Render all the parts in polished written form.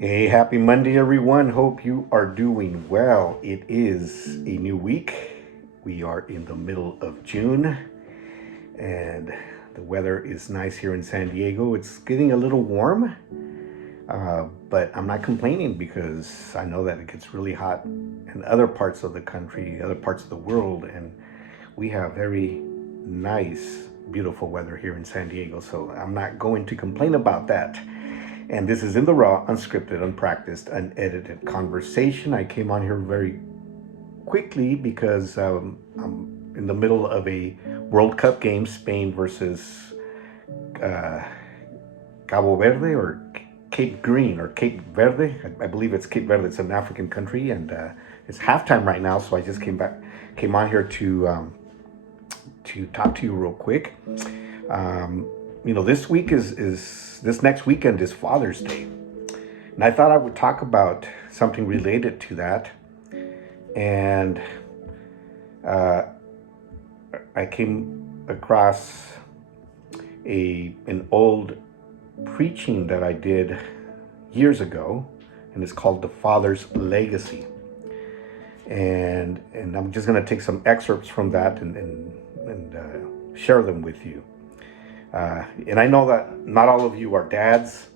Hey, happy Monday, everyone. Hope you are doing well. It is a new week. We are in the middle of June, and the weather is nice here in San Diego. It's getting a little warm, but I'm not complaining because I know that it gets really hot in other parts of the country, other parts of the world, and we have very nice, beautiful weather here in San Diego. So I'm not going to complain about that. And this is In the Raw, unscripted, unpracticed, unedited conversation. I came on here very quickly because I'm in the middle of a World Cup game, Spain versus uh, Cabo Verde or Cape Green or Cape Verde. I believe it's Cape Verde. It's an African country, and it's halftime right now. So I just came on here to talk to you real quick. This week is this next weekend is Father's Day, and I thought I would talk about something related to that. And I came across an old preaching that I did years ago, and it's called "The Father's Legacy." And I'm just going to take some excerpts from that and share them with you. And I know that not all of you are dads,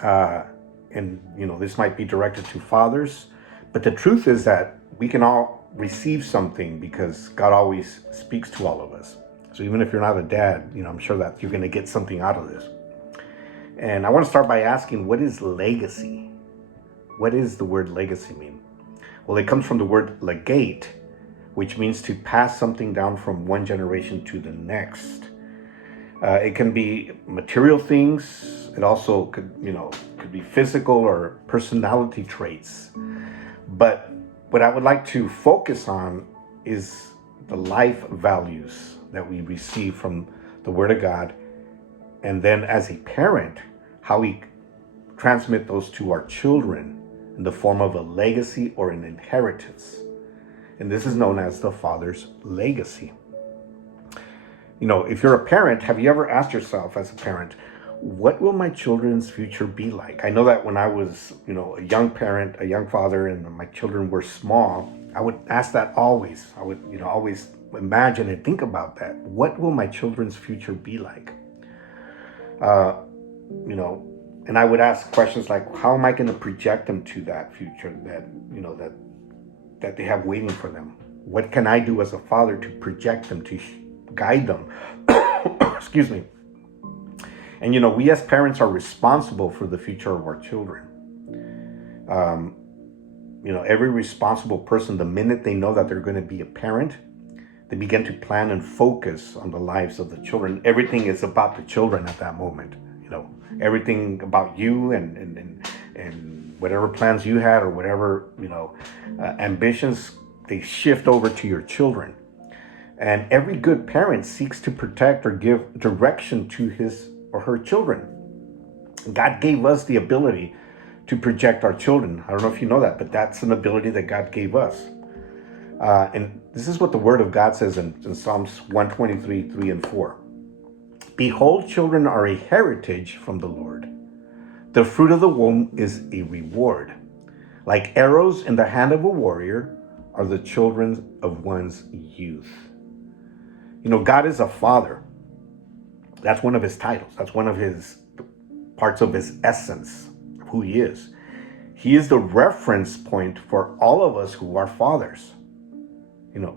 and this might be directed to fathers, but the truth is that we can all receive something because God always speaks to all of us. So even if you're not a dad, I'm sure that you're going to get something out of this. And I want to start by asking, what is legacy? What does the word legacy mean? Well, it comes from the word legate, which means to pass something down from one generation to the next. It can be material things. It also could be physical or personality traits. But what I would like to focus on is the life values that we receive from the Word of God. And then as a parent, how we transmit those to our children in the form of a legacy or an inheritance. And this is known as the father's legacy. If you're a parent, have you ever asked yourself as a parent, what will my children's future be like? I know that when I was, a young parent, a young father, and my children were small, I would ask that always. I would, always imagine and think about that. What will my children's future be like? And I would ask questions like, how am I going to project them to that future that they have waiting for them? What can I do as a father to project them, to guide them? Excuse me. And we as parents are responsible for the future of our children. Every responsible person, the minute they know that they're going to be a parent, they begin to plan and focus on the lives of the children. Everything is about the children at that moment. Everything about you and whatever plans you had or whatever ambitions, they shift over to your children. And every good parent seeks to protect or give direction to his or her children. God gave us the ability to project our children. I don't know if you know that, but that's an ability that God gave us. And this is what the Word of God says in Psalms 123, 3 and 4. Behold, children are a heritage from the Lord. The fruit of the womb is a reward. Like arrows in the hand of a warrior are the children of one's youth. God is a father. That's one of his titles. That's one of his parts of his essence, of who he is. He is the reference point for all of us who are fathers.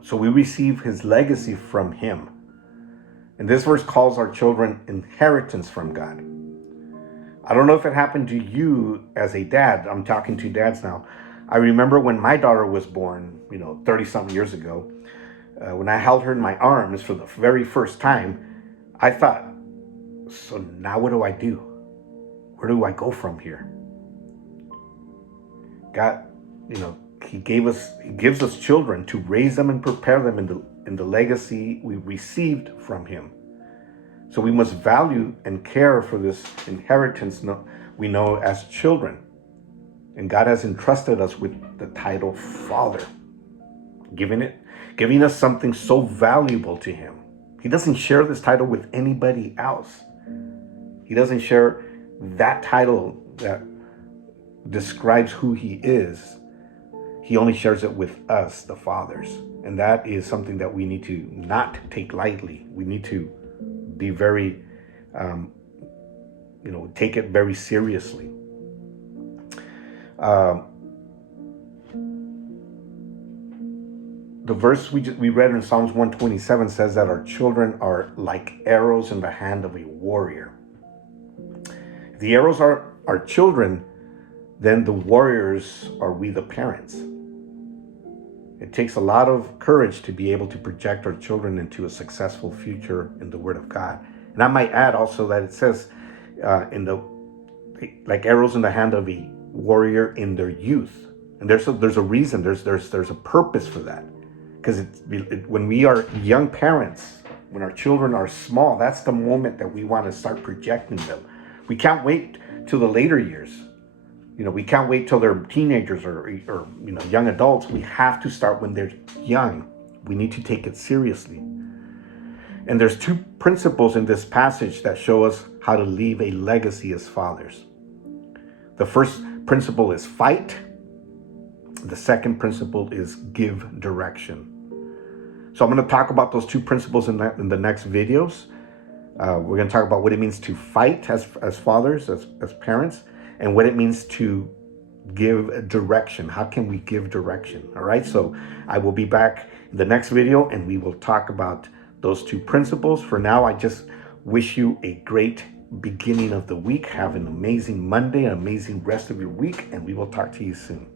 So we receive his legacy from him. And this verse calls our children inheritance from God. I don't know if it happened to you as a dad. I'm talking to dads now. I remember when my daughter was born, 30-something years ago, when I held her in my arms for the very first time, I thought, so now what do I do? Where do I go from here? God, he gives us children to raise them and prepare them in the legacy we received from him. So we must value and care for this inheritance we know as children. And God has entrusted us with the title Father, giving us something so valuable to him. He doesn't share this title with anybody else. He doesn't share that title that describes who he is, he only shares it with us, the fathers. And that is something that we need to not take lightly. We need to be very, take it very seriously. The verse we read in Psalms 127 says that our children are like arrows in the hand of a warrior. If the arrows are our children, then the warriors are we, the parents. It takes a lot of courage to be able to project our children into a successful future in the Word of God. And I might add also that it says like arrows in the hand of a warrior in their youth. And there's a reason, there's a purpose for that. Because when we are young parents, when our children are small, that's the moment that we want to start projecting them. We can't wait till the later years. We can't wait till they're teenagers or young adults. We have to start when they're young. We need to take it seriously. And there's two principles in this passage that show us how to leave a legacy as fathers. The first principle is fight. The second principle is give direction. So I'm going to talk about those two principles in the next videos. We're going to talk about what it means to fight as fathers, as parents, and what it means to give direction. How can we give direction? All right. So I will be back in the next video and we will talk about those two principles. For now, I just wish you a great beginning of the week. Have an amazing Monday, an amazing rest of your week, and we will talk to you soon.